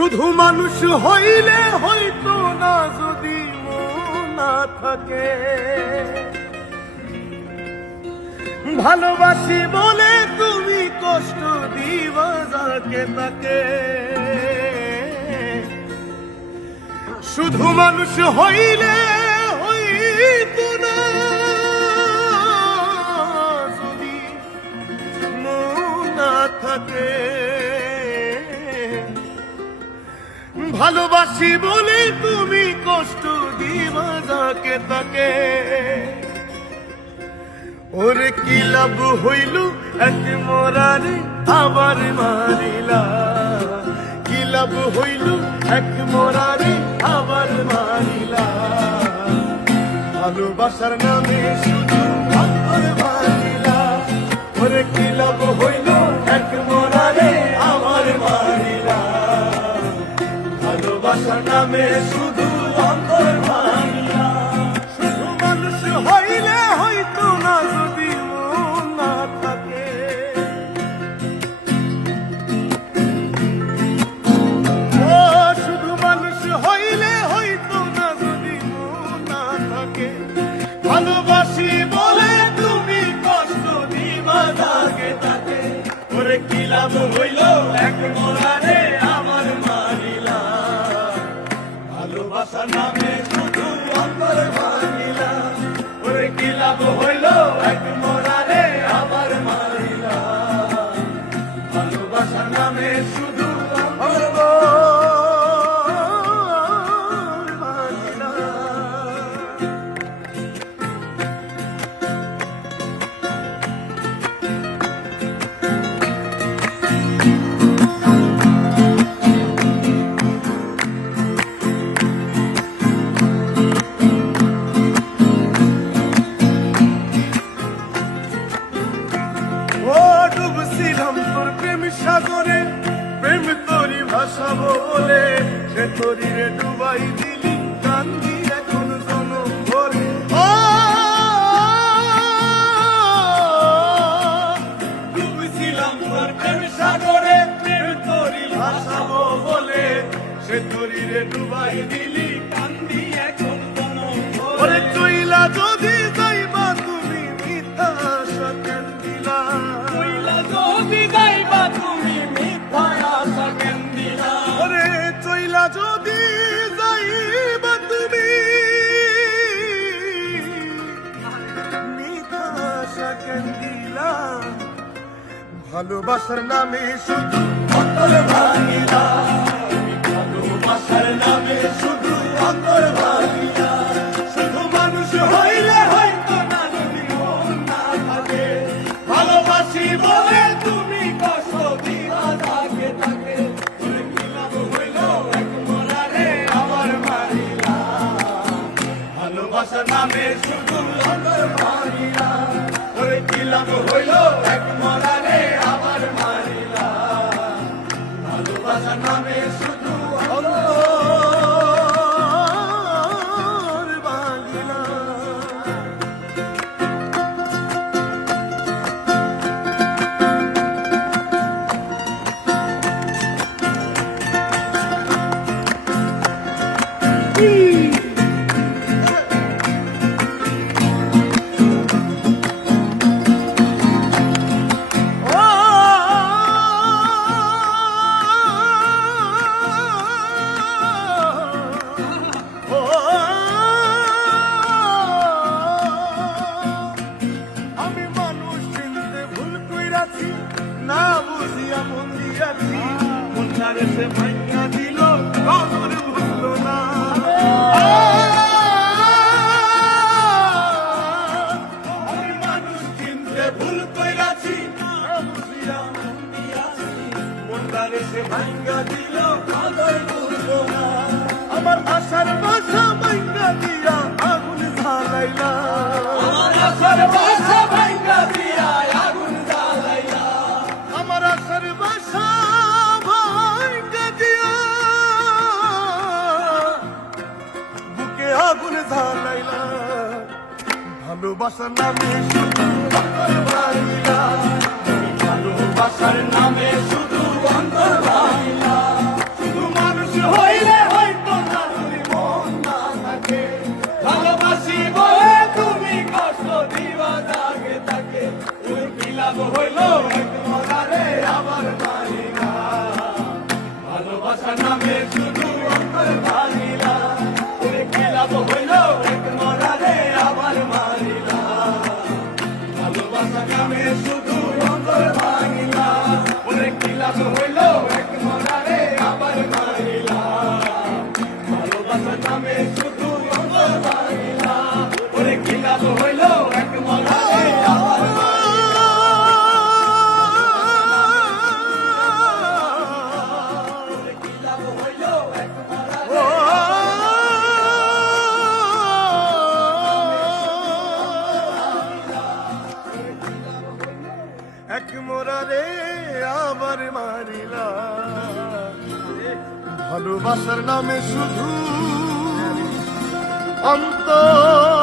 শুধু মানুষ হইলে হইতো না যদি মন না থাকে, ভালোবাসি বলে তুমি কষ্ট দিবা যাকে তাকে। শুধু মানুষ হইলে হইতো না যদি মন না থাকে, ভালোবাসি বলে তুমি কষ্ট দিবা যাকে তাকে। ওরে কি লাভ হইল এক মরারে আবার মারিলা, কি লাভ হইল এক মরারে আবার মারিলা। ভালোবাসার নামে শুধু অন্তর মারিলা, ওরে কি লাভ হইল এক মরারে আবার মারিলা। ভালোবাসার নামে শুধু অন্তর মারিলা। শুধু মানুষ হইলে হইতো না যদি মন না থাকে, ও শুধু মানুষ হইলে হইতো না যদি মন না থাকে। ভালোবাসি বলে তুমি কষ্ট দিবা যাকে তাকে, ওরে কি লাভ হইল এক মরারে আমার মারিলা। ভালোবাসার নামে শুধু অন্তর ভাঙিলা, ওরে কি লাভ হইল এক মরারে আবার মারিলা। ভালোবাসার নামে শুধু অন্তর ভাঙিলা। ডুবছিলাম তোর প্রেম সাগরে, প্রেম তোরি ভাসাবো বলে, সে তোরি রে ডুবাই দিলি কান্দি এখন জনম ভরে। ডুবছিলাম তোর প্রেম সাগরে, প্রেম তোরি ভাসাবো বলে, সে তোরি রে ডুবাই দিলি কান্দি এখন জনম ভরে। চইলা যদি যাইবা তুমি মিথ্যা আশা কেন দিলা, যদি যাইবা তুমি মিথ্যা আশা কেন দিলা। ওরে চইলা যদি যাইবা তুমি মিথ্যা আশা কেন দিলা। ভালোবাসার নামে শুধু অন্তর ভাঙিলা, ভালোবাসার নামে শুধু অন্তর ভাঙিলা। শুধু মানুষ হইলে হয়তো না যদি মন না থাকে, ভালোবাসি বলে তুমি কষ্ট দিবা যাকে তাকে। ওরে কি লাভ হইল এক মরারে আবার মারিলা। ভালোবাসার নামে শুধু অন্তর ভাঙিলা, ওরে কি লাভ হইল এক মরারে আবার মারিলা। ভালোবাসার নামে শুধু অন্তর ভাঙিলা। আমি মানুষ চিনতে ভুল কইরাছি, না বুঝিয়া মন দিয়াছি, মনটারে সে ভাঙা দিল কবর ভুলল না। আমি মানুষ চিনতে ভুল কইরাছি, না বুঝিয়া মন দিয়াছি, মনটারে সে ভাঙা দিল কবর ভুলল না। আমার আশার বাসা ভাঙা দিয়া আগুন জ্বালাইলা, আমার আশার বাসা ভাঙা দিয়া আগুন জ্বালাইলা। আমার আশার বাসা ভাঙা দিয়া বুকে আগুন জ্বালাইলা। ভালোবাসার নামে শুধু অন্তর ভাঙিলা, ভালোবাসার নামে শুধু অন্তর ভাঙিলা। শুধু মোরা রে আবার মারিলা ভালোবাসার নামে শুধু অন্তর